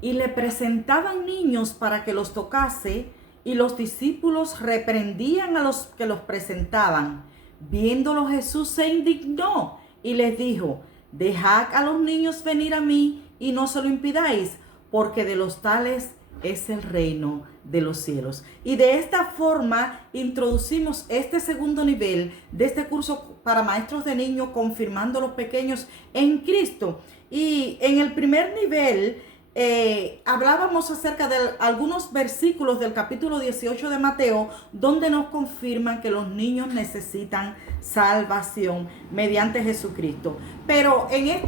y le presentaban niños para que los tocase, y los discípulos reprendían a los que los presentaban. Viéndolo, Jesús se indignó y les dijo: dejad a los niños venir a mí y no se lo impidáis, porque de los tales es el reino de los cielos. Y de esta forma introducimos este segundo nivel de este curso para maestros de niños, confirmando a los pequeños en Cristo. Y en el primer nivel hablábamos acerca de algunos versículos del capítulo 18 de Mateo, donde nos confirman que los niños necesitan salvación mediante Jesucristo. Pero en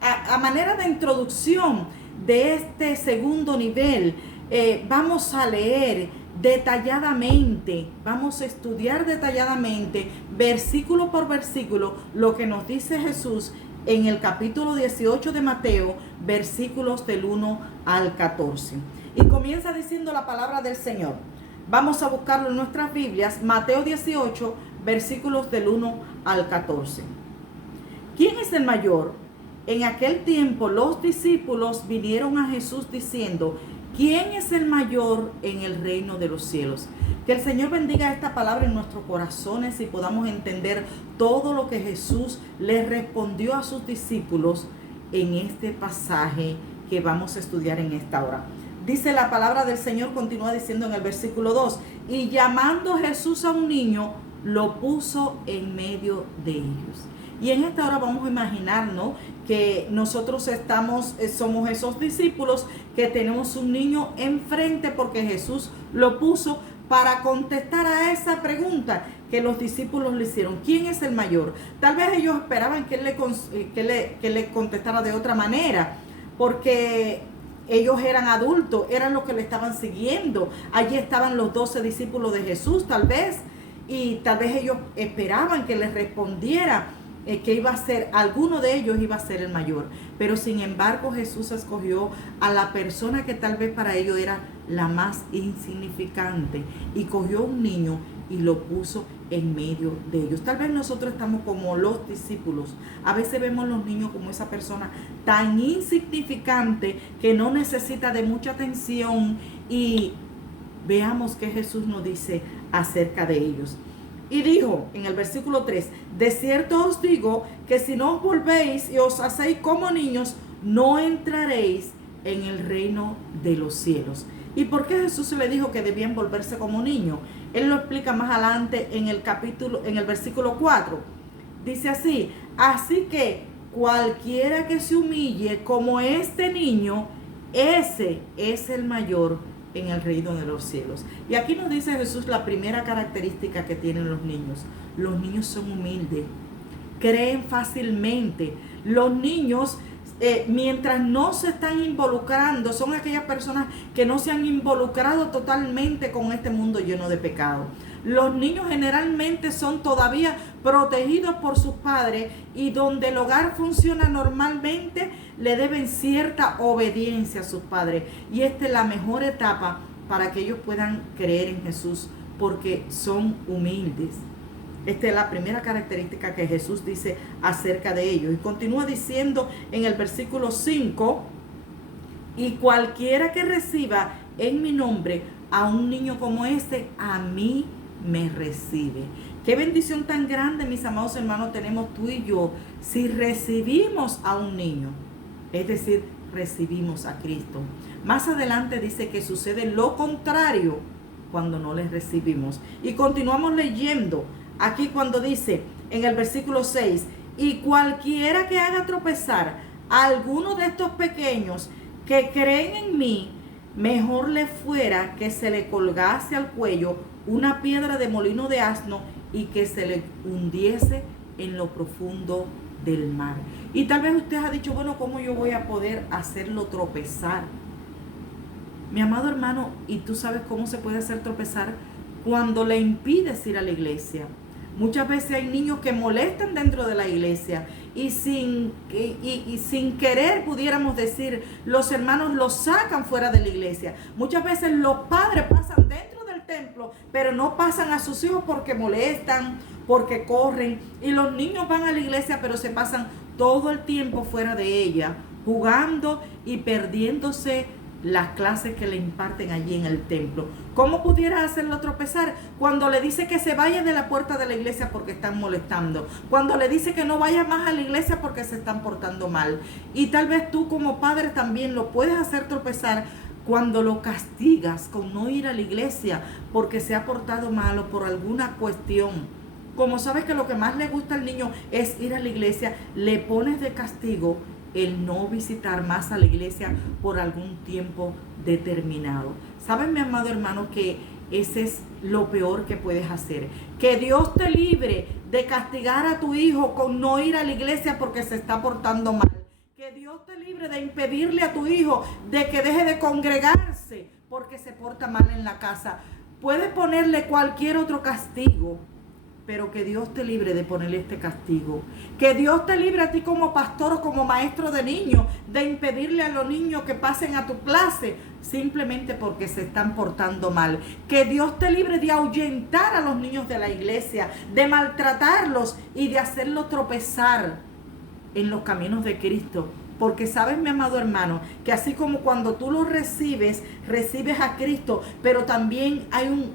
a manera de introducción de este segundo nivel, vamos a leer detalladamente, vamos a estudiar detalladamente, versículo por versículo, lo que nos dice Jesús en el capítulo 18 de Mateo, versículos del 1 al 14. Y comienza diciendo la palabra del Señor. Vamos a buscarlo en nuestras Biblias, Mateo 18, versículos del 1 al 14. ¿Quién es el mayor? En aquel tiempo los discípulos vinieron a Jesús diciendo: ¿quién es el mayor en el reino de los cielos? Que el Señor bendiga esta palabra en nuestros corazones y podamos entender todo lo que Jesús le respondió a sus discípulos en este pasaje que vamos a estudiar en esta hora. Dice la palabra del Señor, continúa diciendo en el versículo 2: y llamando Jesús a un niño, lo puso en medio de ellos. Y en esta hora vamos a imaginarnos que nosotros somos esos discípulos que tenemos un niño enfrente, porque Jesús lo puso para contestar a esa pregunta que los discípulos le hicieron: ¿quién es el mayor? Tal vez ellos esperaban que él le contestara de otra manera, porque ellos eran adultos, eran los que le estaban siguiendo. Allí estaban los 12 discípulos de Jesús, tal vez, y tal vez ellos esperaban que les respondiera que iba a ser, alguno de ellos iba a ser el mayor. Pero sin embargo Jesús escogió a la persona que tal vez para ellos era la más insignificante, y cogió un niño y lo puso en medio de ellos. Tal vez nosotros estamos como los discípulos. A veces vemos a los niños como esa persona tan insignificante que no necesita de mucha atención, y veamos qué Jesús nos dice acerca de ellos. Y dijo en el versículo 3: de cierto os digo que si no os volvéis y os hacéis como niños, no entraréis en el reino de los cielos. ¿Y por qué Jesús le dijo que debían volverse como niños? Él lo explica más adelante en el versículo 4. Dice así: así que cualquiera que se humille como este niño, ese es el mayor en el reino de los cielos. Y aquí nos dice Jesús la primera característica que tienen los niños. Los niños son humildes, creen fácilmente. Los niños, mientras no se están involucrando, son aquellas personas que no se han involucrado totalmente con este mundo lleno de pecado. Los niños generalmente son todavía protegidos por sus padres, y donde el hogar funciona normalmente, le deben cierta obediencia a sus padres. Y esta es la mejor etapa para que ellos puedan creer en Jesús, porque son humildes. Esta es la primera característica que Jesús dice acerca de ellos. Y continúa diciendo en el versículo 5: y cualquiera que reciba en mi nombre a un niño como este, a mí me recibe. Qué bendición tan grande, mis amados hermanos, tenemos tú y yo si recibimos a un niño, es decir, recibimos a Cristo. Más adelante dice que sucede lo contrario cuando no les recibimos. Y continuamos leyendo aquí cuando dice en el versículo 6: y cualquiera que haga tropezar a alguno de estos pequeños que creen en mí, mejor le fuera que se le colgase al cuello una piedra de molino de asno y que se le hundiese en lo profundo del mar. Y tal vez usted ha dicho: bueno, ¿cómo yo voy a poder hacerlo tropezar? Mi amado hermano, ¿y tú sabes cómo se puede hacer tropezar? Cuando le impides ir a la iglesia. Muchas veces hay niños que molestan dentro de la iglesia, y sin querer, pudiéramos decir, los hermanos los sacan fuera de la iglesia. Muchas veces los padres pasan dentro del templo, pero no pasan a sus hijos porque molestan, porque corren. Y los niños van a la iglesia, pero se pasan todo el tiempo fuera de ella, jugando y perdiéndose las clases que le imparten allí en el templo. ¿Cómo pudiera hacerlo tropezar? Cuando le dice que se vaya de la puerta de la iglesia porque están molestando. Cuando le dice que no vaya más a la iglesia porque se están portando mal. Y tal vez tú como padre también lo puedes hacer tropezar cuando lo castigas con no ir a la iglesia porque se ha portado mal o por alguna cuestión. Como sabes que lo que más le gusta al niño es ir a la iglesia, le pones de castigo el no visitar más a la iglesia por algún tiempo determinado. ¿Sabes, mi amado hermano, que ese es lo peor que puedes hacer? Que Dios te libre de castigar a tu hijo con no ir a la iglesia porque se está portando mal. Que Dios te libre de impedirle a tu hijo de que deje de congregarse porque se porta mal en la casa. Puedes ponerle cualquier otro castigo, pero que Dios te libre de ponerle este castigo. Que Dios te libre a ti como pastor o como maestro de niños de impedirle a los niños que pasen a tu clase simplemente porque se están portando mal. Que Dios te libre de ahuyentar a los niños de la iglesia, de maltratarlos y de hacerlos tropezar en los caminos de Cristo. Porque sabes, mi amado hermano, que así como cuando tú lo recibes a Cristo, pero también hay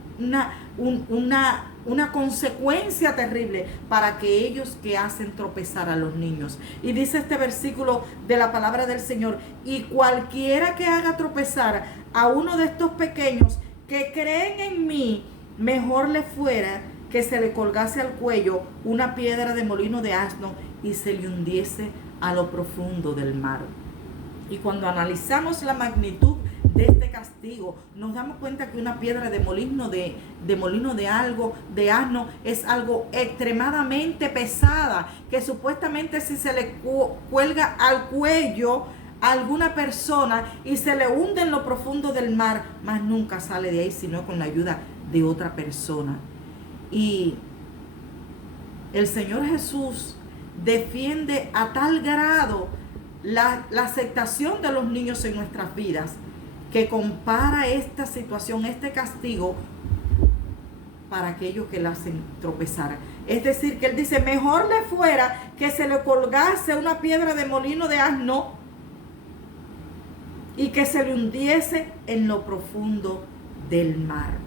una consecuencia terrible para aquellos que hacen tropezar a los niños. Y dice este versículo de la palabra del Señor: y cualquiera que haga tropezar a uno de estos pequeños que creen en mí, mejor le fuera que se le colgase al cuello una piedra de molino de asno y se le hundiese a lo profundo del mar. Y cuando analizamos la magnitud de este castigo, nos damos cuenta que una piedra de molino de asno es algo extremadamente pesada, que supuestamente si se le cuelga al cuello a alguna persona y se le hunde en lo profundo del mar, más nunca sale de ahí sino con la ayuda de otra persona. Y el Señor Jesús defiende a tal grado la aceptación de los niños en nuestras vidas, que compara esta situación, este castigo, para aquellos que la hacen tropezar. Es decir, que Él dice, mejor le fuera que se le colgase una piedra de molino de asno y que se le hundiese en lo profundo del mar.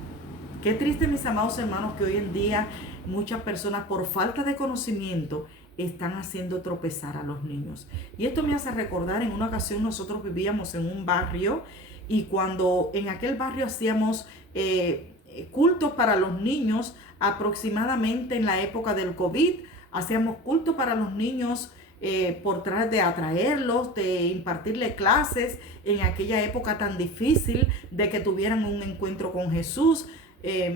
Qué triste, mis amados hermanos, que hoy en día muchas personas, por falta de conocimiento, están haciendo tropezar a los niños. Y esto me hace recordar, en una ocasión nosotros vivíamos en un barrio, y cuando en aquel barrio hacíamos cultos para los niños, aproximadamente en la época del COVID, hacíamos cultos para los niños por tratar de atraerlos, de impartirles clases en aquella época tan difícil de que tuvieran un encuentro con Jesús.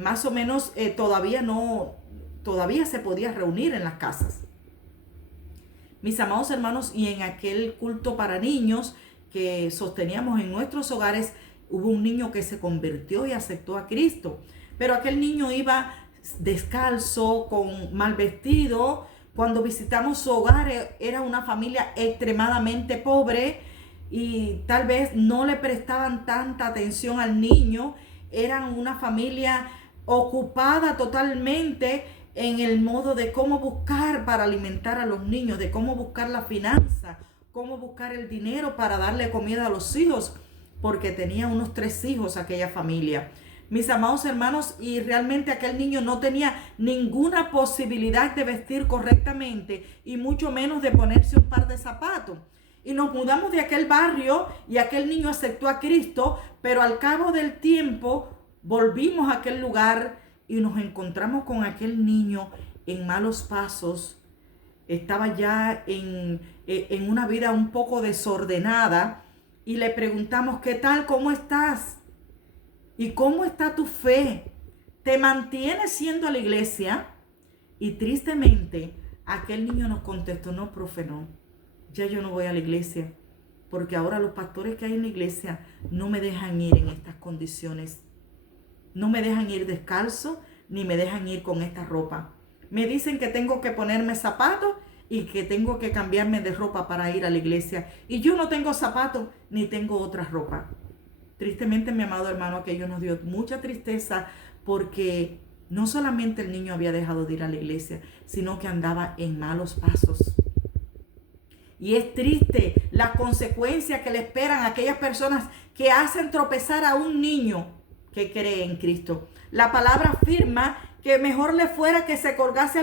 Más o menos todavía se podía reunir en las casas. Mis amados hermanos, y en aquel culto para niños que sosteníamos en nuestros hogares, hubo un niño que se convirtió y aceptó a Cristo. Pero aquel niño iba descalzo, con mal vestido. Cuando visitamos su hogar, era una familia extremadamente pobre y tal vez no le prestaban tanta atención al niño. Eran una familia ocupada totalmente en el modo de cómo buscar para alimentar a los niños, de cómo buscar la finanza, cómo buscar el dinero para darle comida a los hijos, porque tenía unos 3 hijos aquella familia. Mis amados hermanos, y realmente aquel niño no tenía ninguna posibilidad de vestir correctamente y mucho menos de ponerse un par de zapatos. Y nos mudamos de aquel barrio y aquel niño aceptó a Cristo, pero al cabo del tiempo volvimos a aquel lugar y nos encontramos con aquel niño en malos pasos. Estaba ya en una vida un poco desordenada y le preguntamos, ¿qué tal? ¿Cómo estás? ¿Y cómo está tu fe? ¿Te mantienes yendo a la iglesia? Y tristemente aquel niño nos contestó, no, profe, no, ya yo no voy a la iglesia, porque ahora los pastores que hay en la iglesia no me dejan ir en estas condiciones. No me dejan ir descalzo, ni me dejan ir con esta ropa. Me dicen que tengo que ponerme zapatos y que tengo que cambiarme de ropa para ir a la iglesia. Y yo no tengo zapatos, ni tengo otra ropa. Tristemente, mi amado hermano, aquello nos dio mucha tristeza, porque no solamente el niño había dejado de ir a la iglesia, sino que andaba en malos pasos. Y es triste las consecuencias que le esperan a aquellas personas que hacen tropezar a un niño que cree en Cristo. La palabra afirma que mejor le fuera que se colgase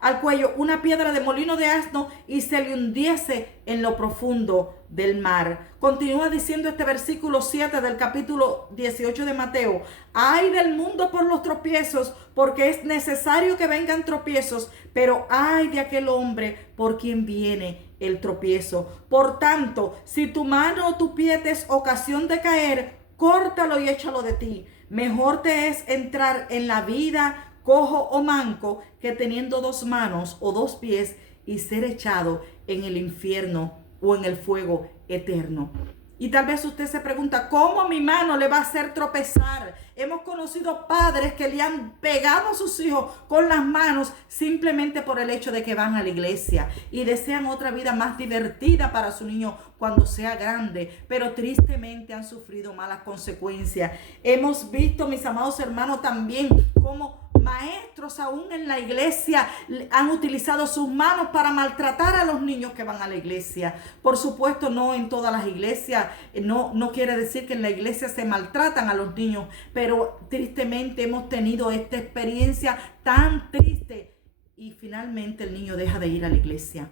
al cuello una piedra de molino de asno y se le hundiese en lo profundo del mar. Continúa diciendo este versículo 7 del capítulo 18 de Mateo: ay del mundo por los tropiezos, porque es necesario que vengan tropiezos, pero ay de aquel hombre por quien viene el tropiezo. Por tanto, si tu mano o tu pie te es ocasión de caer, córtalo y échalo de ti. Mejor te es entrar en la vida cojo o manco que teniendo dos manos o dos pies y ser echado en el infierno o en el fuego eterno. Y tal vez usted se pregunta, ¿cómo mi mano le va a hacer tropezar? Hemos conocido padres que le han pegado a sus hijos con las manos simplemente por el hecho de que van a la iglesia y desean otra vida más divertida para su niño cuando sea grande, pero tristemente han sufrido malas consecuencias. Hemos visto, mis amados hermanos, también cómo maestros aún en la iglesia han utilizado sus manos para maltratar a los niños que van a la iglesia. Por supuesto, no en todas las iglesias, no quiere decir que en la iglesia se maltratan a los niños, pero tristemente hemos tenido esta experiencia tan triste y finalmente el niño deja de ir a la iglesia.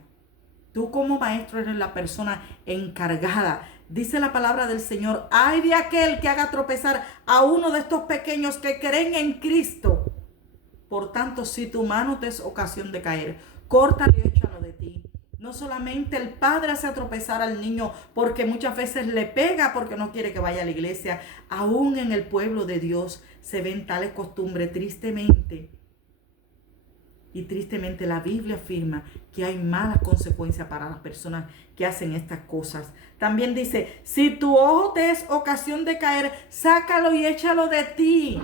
Tú como maestro eres la persona encargada. Dice la palabra del Señor: ay de aquel que haga tropezar a uno de estos pequeños que creen en Cristo. Por tanto, si tu mano te es ocasión de caer, córtalo y échalo de ti. No solamente el padre hace tropezar al niño porque muchas veces le pega porque no quiere que vaya a la iglesia. Aún en el pueblo de Dios se ven tales costumbres, tristemente. Y tristemente la Biblia afirma que hay malas consecuencias para las personas que hacen estas cosas. También dice: si tu ojo te es ocasión de caer, sácalo y échalo de ti.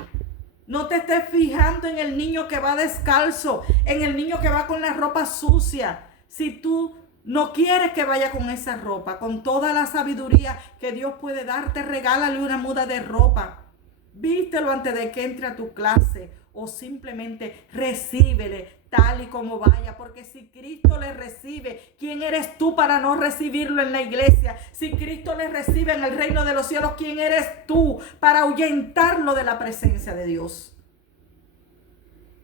No te estés fijando en el niño que va descalzo, en el niño que va con la ropa sucia. Si tú no quieres que vaya con esa ropa, con toda la sabiduría que Dios puede darte, regálale una muda de ropa. Vístelo antes de que entre a tu clase o simplemente recíbele tal y como vaya, porque si Cristo le recibe, ¿quién eres tú para no recibirlo en la iglesia? Si Cristo le recibe en el reino de los cielos, ¿quién eres tú para ahuyentarlo de la presencia de Dios?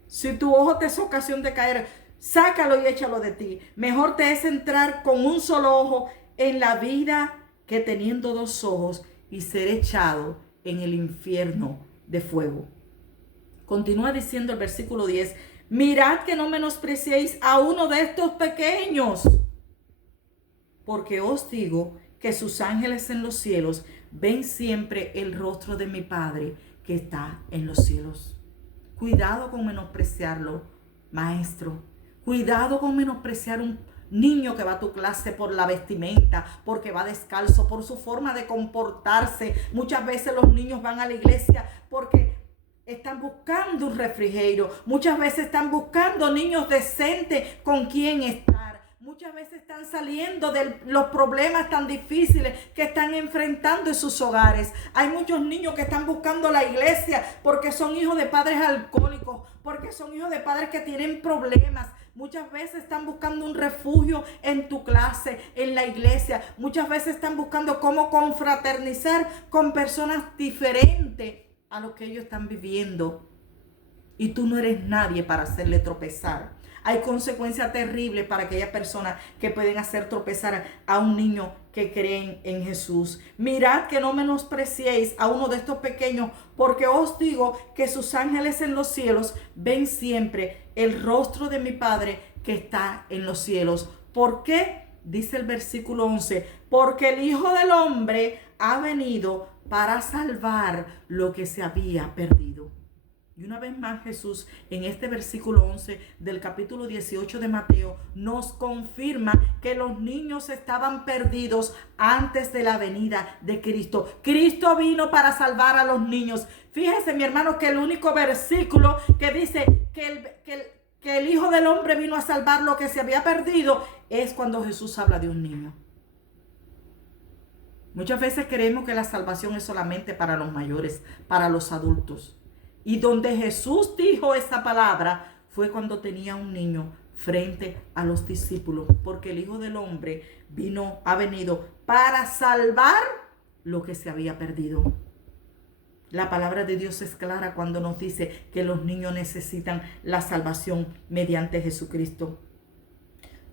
Si tu ojo te es ocasión de caer, sácalo y échalo de ti. Mejor te es entrar con un solo ojo en la vida que teniendo dos ojos y ser echado en el infierno de fuego. Continúa diciendo el versículo 10: mirad que no menospreciéis a uno de estos pequeños, porque os digo que sus ángeles en los cielos ven siempre el rostro de mi Padre que está en los cielos. Cuidado con menospreciarlo, maestro. Cuidado con menospreciar un niño que va a tu clase por la vestimenta, porque va descalzo, por su forma de comportarse. Muchas veces los niños van a la iglesia porque están buscando un refrigerio. Muchas veces están buscando niños decentes con quien estar. Muchas veces están saliendo de los problemas tan difíciles que están enfrentando en sus hogares. Hay muchos niños que están buscando la iglesia porque son hijos de padres alcohólicos, porque son hijos de padres que tienen problemas. Muchas veces están buscando un refugio en tu clase, en la iglesia. Muchas veces están buscando cómo confraternizar con personas diferentes a lo que ellos están viviendo. Y tú no eres nadie para hacerle tropezar. Hay consecuencias terribles para aquellas personas que pueden hacer tropezar a un niño que creen en Jesús. Mirad que no menospreciéis a uno de estos pequeños, porque os digo que sus ángeles en los cielos ven siempre el rostro de mi Padre que está en los cielos. ¿Por qué? Dice el versículo 11, porque el Hijo del Hombre ha venido para salvar lo que se había perdido. Y una vez más Jesús en este versículo 11 del capítulo 18 de Mateo nos confirma que los niños estaban perdidos antes de la venida de Cristo. Cristo vino para salvar a los niños. Fíjese, mi hermano, que el único versículo que dice que el Hijo del Hombre vino a salvar lo que se había perdido es cuando Jesús habla de un niño. Muchas veces creemos que la salvación es solamente para los mayores, para los adultos. Y donde Jesús dijo esa palabra fue cuando tenía un niño frente a los discípulos, porque el Hijo del Hombre ha venido para salvar lo que se había perdido. La palabra de Dios es clara cuando nos dice que los niños necesitan la salvación mediante Jesucristo.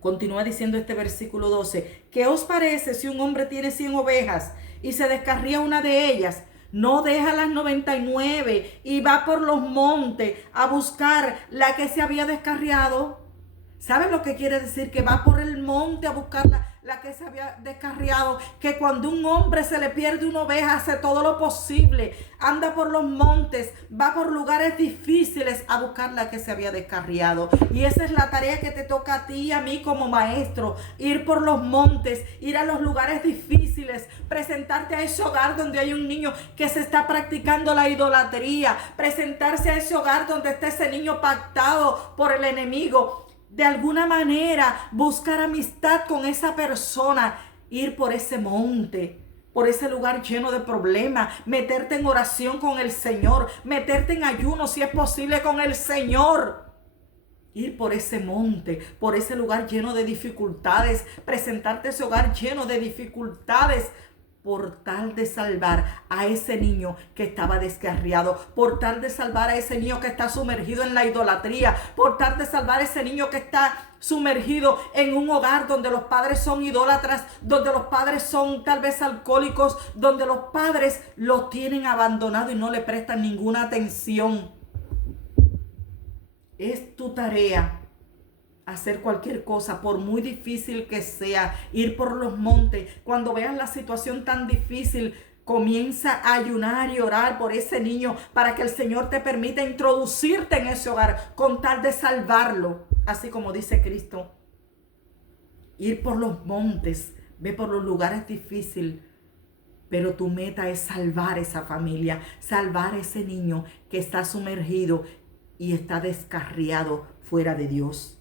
Continúa diciendo este versículo 12, ¿qué os parece si un hombre tiene 100 ovejas y se descarría una de ellas? ¿No deja las 99 y va por los montes a buscar la que se había descarriado? ¿Sabes lo que quiere decir? Que va por el monte a buscar la que se había descarriado. Que cuando un hombre se le pierde una oveja, hace todo lo posible. Anda por los montes, va por lugares difíciles a buscar la que se había descarriado. Y esa es la tarea que te toca a ti y a mí como maestro. Ir por los montes, ir a los lugares difíciles, presentarte a ese hogar donde hay un niño que se está practicando la idolatría. Presentarse a ese hogar donde está ese niño pactado por el enemigo. De alguna manera buscar amistad con esa persona, ir por ese monte, por ese lugar lleno de problemas, meterte en oración con el Señor, meterte en ayuno si es posible con el Señor. Ir por ese monte, por ese lugar lleno de dificultades, presentarte a ese hogar lleno de dificultades, por tal de salvar a ese niño que estaba descarriado, por tal de salvar a ese niño que está sumergido en la idolatría, por tal de salvar a ese niño que está sumergido en un hogar donde los padres son idólatras, donde los padres son tal vez alcohólicos, donde los padres los tienen abandonado y no le prestan ninguna atención. Es tu tarea hacer cualquier cosa, por muy difícil que sea, ir por los montes. Cuando veas la situación tan difícil, comienza a ayunar y orar por ese niño para que el Señor te permita introducirte en ese hogar con tal de salvarlo, así como dice Cristo. Ir por los montes, ve por los lugares difíciles, pero tu meta es salvar esa familia, salvar ese niño que está sumergido y está descarriado fuera de Dios.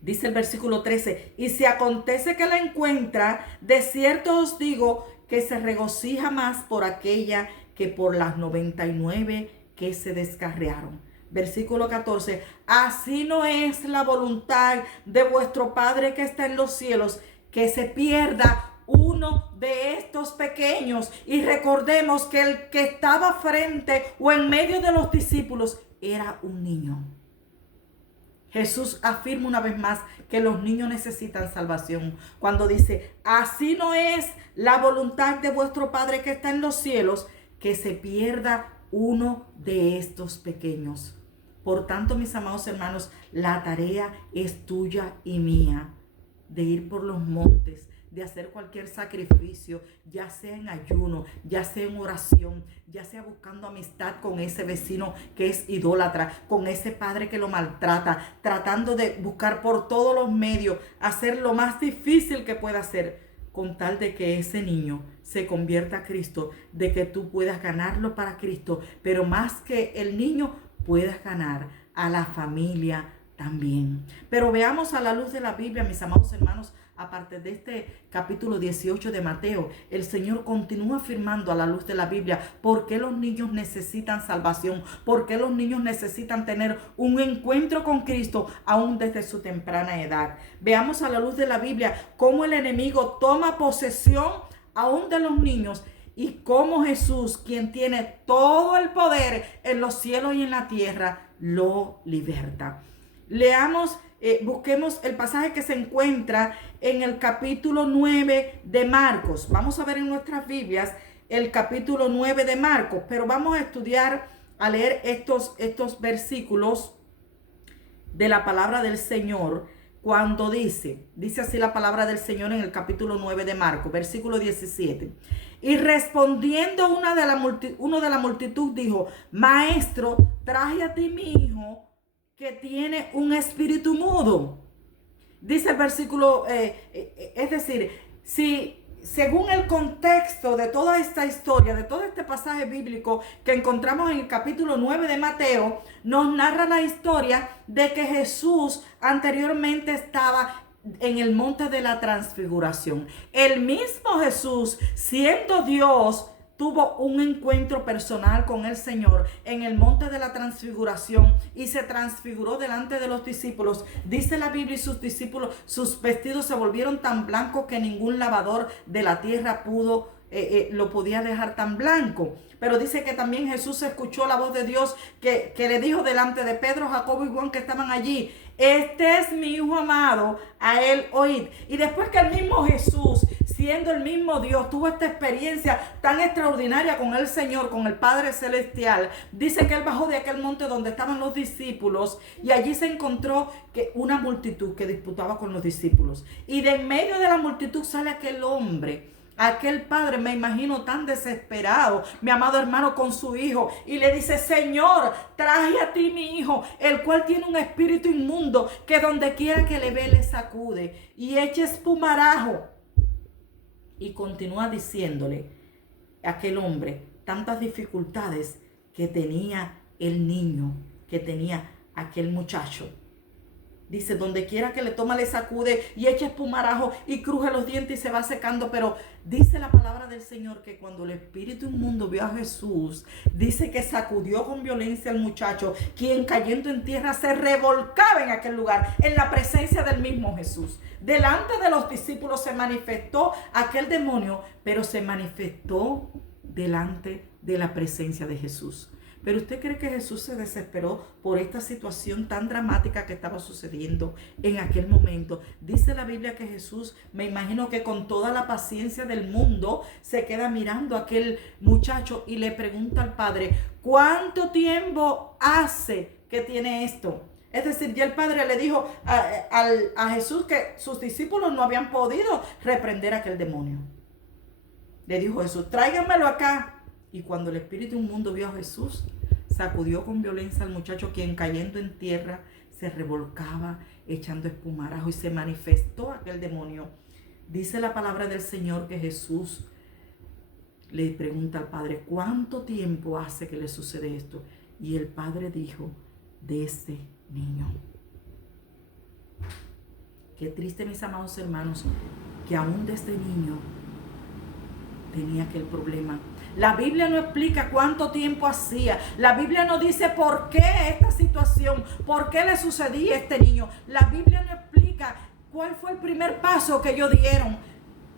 Dice el versículo 13, y si acontece que la encuentra, de cierto os digo que se regocija más por aquella que por las 99 que se descarriaron. Versículo 14, así no es la voluntad de vuestro Padre que está en los cielos, que se pierda uno de estos pequeños. Y recordemos que el que estaba frente o en medio de los discípulos era un niño. Jesús afirma una vez más que los niños necesitan salvación cuando dice, así no es la voluntad de vuestro Padre que está en los cielos, que se pierda uno de estos pequeños. Por tanto, mis amados hermanos, la tarea es tuya y mía, de ir por los montes, de hacer cualquier sacrificio, ya sea en ayuno, ya sea en oración, ya sea buscando amistad con ese vecino que es idólatra, con ese padre que lo maltrata, tratando de buscar por todos los medios, hacer lo más difícil que pueda hacer, con tal de que ese niño se convierta a Cristo, de que tú puedas ganarlo para Cristo, pero más que el niño, puedas ganar a la familia también. Pero veamos a la luz de la Biblia, mis amados hermanos, aparte de este capítulo 18 de Mateo, el Señor continúa afirmando a la luz de la Biblia por qué los niños necesitan salvación, por qué los niños necesitan tener un encuentro con Cristo aún desde su temprana edad. Veamos a la luz de la Biblia cómo el enemigo toma posesión aún de los niños y cómo Jesús, quien tiene todo el poder en los cielos y en la tierra, lo liberta. Leamos, busquemos el pasaje que se encuentra en el capítulo 9 de Marcos. Vamos a ver en nuestras Biblias el capítulo 9 de Marcos, pero vamos a estudiar, a leer estos versículos de la palabra del Señor. Cuando dice así la palabra del Señor en el capítulo 9 de Marcos, versículo 17. Y respondiendo uno de la multitud dijo, Maestro, traje a ti mi hijo que tiene un espíritu mudo. Dice el versículo, es decir, si según el contexto de toda esta historia, de todo este pasaje bíblico que encontramos en el capítulo 9 de Mateo, nos narra la historia de que Jesús anteriormente estaba en el monte de la transfiguración. El mismo Jesús, siendo Dios, tuvo un encuentro personal con el Señor en el monte de la transfiguración y se transfiguró delante de los discípulos. Dice la Biblia, y sus discípulos, sus vestidos se volvieron tan blancos que ningún lavador de la tierra lo podía dejar tan blanco. Pero dice que también Jesús escuchó la voz de Dios que le dijo delante de Pedro, Jacobo y Juan, que estaban allí: este es mi Hijo amado, a él oíd. Y después que el mismo Jesús, siendo el mismo Dios, tuvo esta experiencia tan extraordinaria con el Señor, con el Padre Celestial, dice que él bajó de aquel monte donde estaban los discípulos y allí se encontró que una multitud que disputaba con los discípulos. Y de en medio de la multitud sale aquel hombre, aquel padre, me imagino tan desesperado, mi amado hermano, con su hijo, y le dice: Señor, traje a ti mi hijo, el cual tiene un espíritu inmundo que donde quiera que le ve le sacude y echa espumarajo. Y continúa diciéndole aquel hombre tantas dificultades que tenía el niño, que tenía aquel muchacho. Dice: donde quiera que le toma le sacude y echa espumarajo y cruje los dientes y se va secando. Pero dice la palabra del Señor que cuando el espíritu inmundo vio a Jesús, dice que sacudió con violencia al muchacho, quien cayendo en tierra se revolcaba en aquel lugar, en la presencia del mismo Jesús. Delante de los discípulos se manifestó aquel demonio, pero se manifestó delante de la presencia de Jesús. Pero ¿usted cree que Jesús se desesperó por esta situación tan dramática que estaba sucediendo en aquel momento? Dice la Biblia que Jesús, me imagino que con toda la paciencia del mundo, se queda mirando a aquel muchacho y le pregunta al Padre: ¿cuánto tiempo hace que tiene esto? Es decir, ya el Padre le dijo a Jesús que sus discípulos no habían podido reprender a aquel demonio. Le dijo Jesús: tráiganmelo acá. Y cuando el espíritu inmundo vio a Jesús, sacudió con violencia al muchacho, quien cayendo en tierra se revolcaba echando espumarajo, y se manifestó aquel demonio. Dice la palabra del Señor que Jesús le pregunta al Padre: ¿cuánto tiempo hace que le sucede esto? Y el Padre dijo: de ese niño. Qué triste, mis amados hermanos, que aún de este niño tenía aquel problema. La Biblia no explica cuánto tiempo hacía. La Biblia no dice por qué esta situación, por qué le sucedía a este niño. La Biblia no explica cuál fue el primer paso que ellos dieron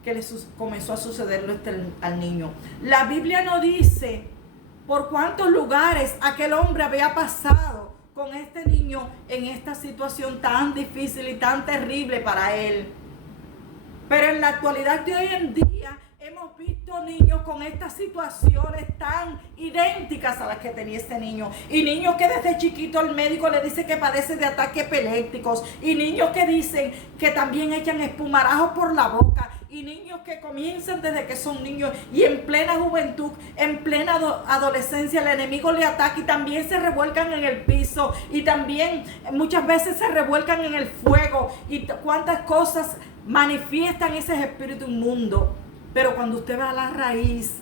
que le comenzó a sucederlo al niño. La Biblia no dice por cuántos lugares aquel hombre había pasado con este niño en esta situación tan difícil y tan terrible para él. Pero en la actualidad de hoy en día, hemos visto niños con estas situaciones tan idénticas a las que tenía este niño. Y niños que desde chiquito el médico le dice que padece de ataques epilépticos. Y niños que dicen que también echan espumarajos por la boca. Y niños que comienzan desde que son niños y en plena juventud, en plena adolescencia, el enemigo le ataca y también se revuelcan en el piso. Y también muchas veces se revuelcan en el fuego. Y cuántas cosas manifiestan ese espíritu inmundo. Pero cuando usted va a la raíz,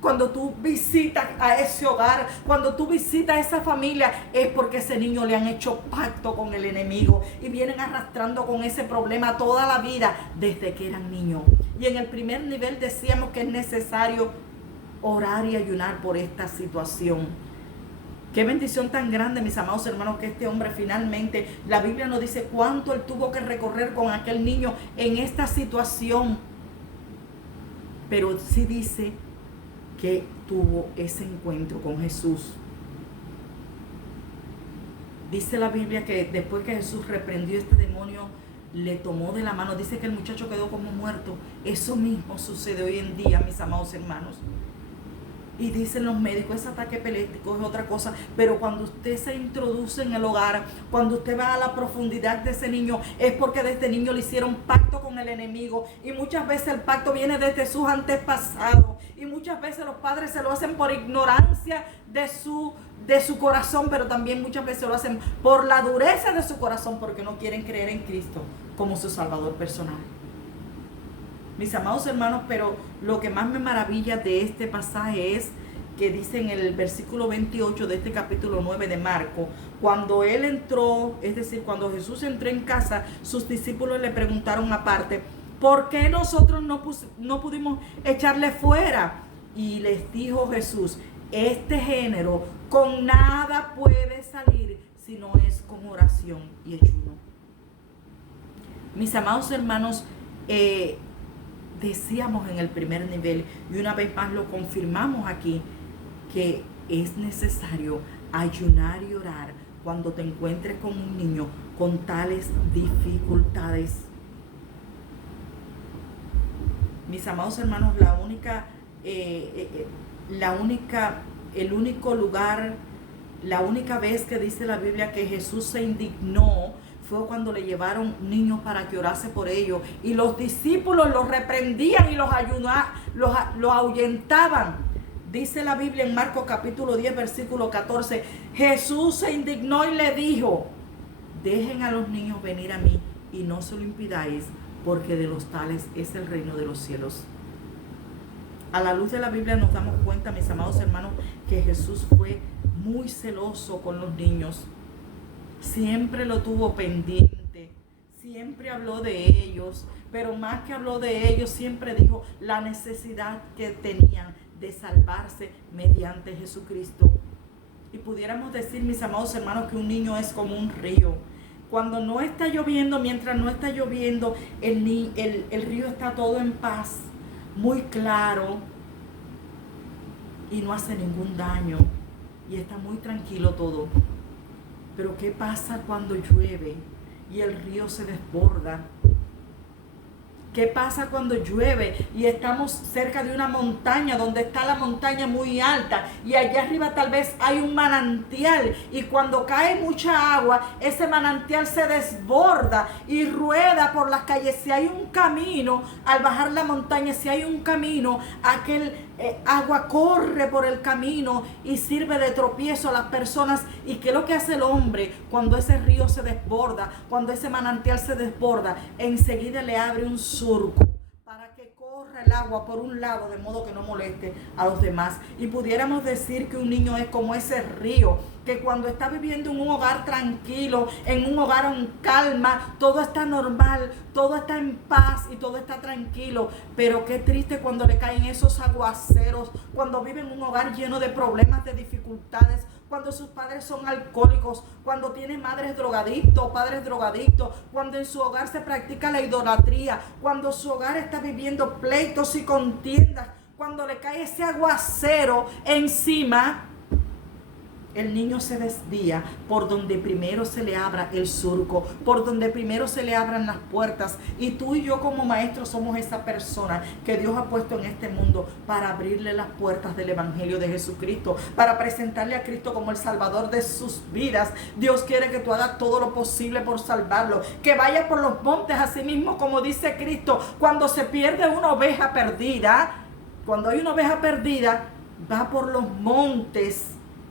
cuando tú visitas a ese hogar, cuando tú visitas a esa familia, es porque ese niño le han hecho pacto con el enemigo y vienen arrastrando con ese problema toda la vida desde que eran niños. Y en el primer nivel decíamos que es necesario orar y ayunar por esta situación. Qué bendición tan grande, mis amados hermanos, que este hombre finalmente, la Biblia nos dice cuánto él tuvo que recorrer con aquel niño en esta situación. Pero sí dice que tuvo ese encuentro con Jesús. Dice la Biblia que después que Jesús reprendió a este demonio, le tomó de la mano. Dice que el muchacho quedó como muerto. Eso mismo sucede hoy en día, mis amados hermanos. Y dicen los médicos, ese ataque epiléptico es otra cosa. Pero cuando usted se introduce en el hogar, cuando usted va a la profundidad de ese niño, es porque de este niño le hicieron pacto con el enemigo. Y muchas veces el pacto viene desde sus antepasados. Y muchas veces los padres se lo hacen por ignorancia de su corazón. Pero también muchas veces lo hacen por la dureza de su corazón, porque no quieren creer en Cristo como su Salvador personal. Mis amados hermanos, pero lo que más me maravilla de este pasaje es que dice en el versículo 28 de este capítulo 9 de Marcos: cuando él entró, es decir, cuando Jesús entró en casa, sus discípulos le preguntaron aparte: ¿por qué nosotros no pudimos echarle fuera? Y les dijo Jesús, este género con nada puede salir si no es con oración y ayuno. Mis amados hermanos, decíamos en el primer nivel, y una vez más lo confirmamos aquí, que es necesario ayunar y orar cuando te encuentres con un niño con tales dificultades. Mis amados hermanos, el único lugar, la única vez que dice la Biblia que Jesús se indignó fue cuando le llevaron niños para que orase por ellos, y los discípulos los reprendían y los ahuyentaban. Dice la Biblia en Marcos capítulo 10 versículo 14, Jesús se indignó y le dijo, dejen a los niños venir a mí y no se lo impidáis, porque de los tales es el reino de los cielos. A la luz de la Biblia nos damos cuenta, mis amados hermanos, que Jesús fue muy celoso con los niños. Siempre lo tuvo pendiente, siempre habló de ellos, pero más que habló de ellos, siempre dijo la necesidad que tenían de salvarse mediante Jesucristo. Y pudiéramos decir, mis amados hermanos, que un niño es como un río. Cuando no está lloviendo, mientras no está lloviendo, el río está todo en paz, muy claro, y no hace ningún daño, y está muy tranquilo todo. Pero ¿qué pasa cuando llueve y el río se desborda? ¿Qué pasa cuando llueve y estamos cerca de una montaña, donde está la montaña muy alta y allá arriba tal vez hay un manantial, y cuando cae mucha agua, ese manantial se desborda y rueda por las calles? Si hay un camino, al bajar la montaña, si hay un camino, aquel agua corre por el camino y sirve de tropiezo a las personas. ¿Y qué es lo que hace el hombre cuando ese río se desborda, cuando ese manantial se desborda? Enseguida le abre un surco para que corra el agua por un lado, de modo que no moleste a los demás. Y pudiéramos decir que un niño es como ese río, que cuando está viviendo en un hogar tranquilo, en un hogar en calma, todo está normal, todo está en paz y todo está tranquilo. Pero qué triste cuando le caen esos aguaceros, cuando vive en un hogar lleno de problemas, de dificultades, cuando sus padres son alcohólicos, cuando tiene madres drogadictos, padres drogadictos, cuando en su hogar se practica la idolatría, cuando su hogar está viviendo pleitos y contiendas, cuando le cae ese aguacero encima, el niño se desvía por donde primero se le abra el surco, por donde primero se le abran las puertas. Y tú y yo como maestros somos esa persona que Dios ha puesto en este mundo para abrirle las puertas del Evangelio de Jesucristo, para presentarle a Cristo como el Salvador de sus vidas. Dios quiere que tú hagas todo lo posible por salvarlo, que vaya por los montes, así mismo como dice Cristo, cuando se pierde una oveja perdida, cuando hay una oveja perdida, va por los montes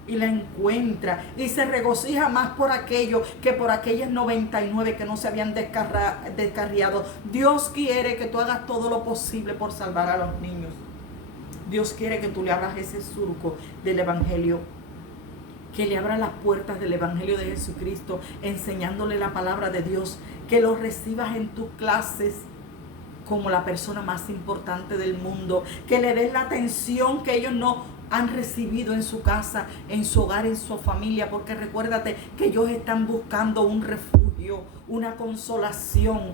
y la encuentra y se regocija más por aquello que por aquellas 99 que no se habían descarriado. Dios quiere que tú hagas todo lo posible por salvar a los niños. Dios quiere que tú le abras ese surco del Evangelio, que le abras las puertas del Evangelio de Jesucristo, enseñándole la palabra de Dios, que lo recibas en tus clases como la persona más importante del mundo, que le des la atención que ellos no han recibido en su casa, en su hogar, en su familia, porque recuérdate que ellos están buscando un refugio, una consolación.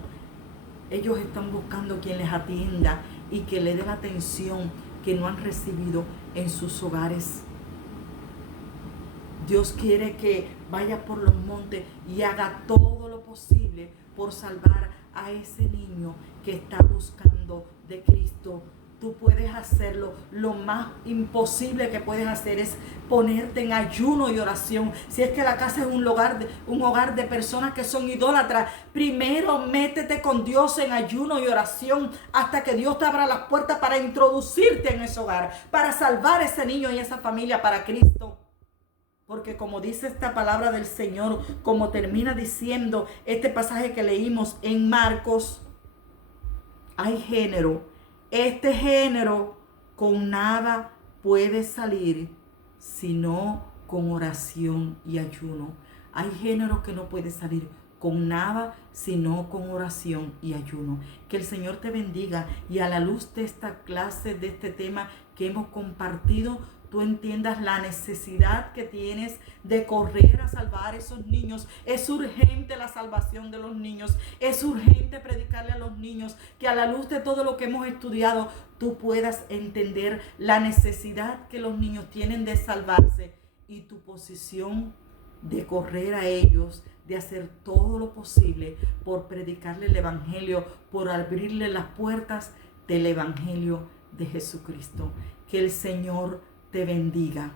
Ellos están buscando quien les atienda y que le dé la atención que no han recibido en sus hogares. Dios quiere que vaya por los montes y haga todo lo posible por salvar a ese niño que está buscando de Cristo. Tú puedes hacerlo. Lo más imposible que puedes hacer es ponerte en ayuno y oración. Si es que la casa es un hogar de personas que son idólatras, primero métete con Dios en ayuno y oración hasta que Dios te abra las puertas para introducirte en ese hogar, para salvar a ese niño y esa familia para Cristo. Porque como dice esta palabra del Señor, como termina diciendo este pasaje que leímos en Marcos, hay género. Este género con nada puede salir sino con oración y ayuno. Hay género que no puede salir con nada sino con oración y ayuno. Que el Señor te bendiga, y a la luz de esta clase, de este tema que hemos compartido, tú entiendas la necesidad que tienes de correr a salvar a esos niños. Es urgente la salvación de los niños. Es urgente predicarle a los niños, que a la luz de todo lo que hemos estudiado, tú puedas entender la necesidad que los niños tienen de salvarse y tu posición de correr a ellos, de hacer todo lo posible por predicarle el evangelio, por abrirle las puertas del evangelio de Jesucristo. Que el Señor te bendiga.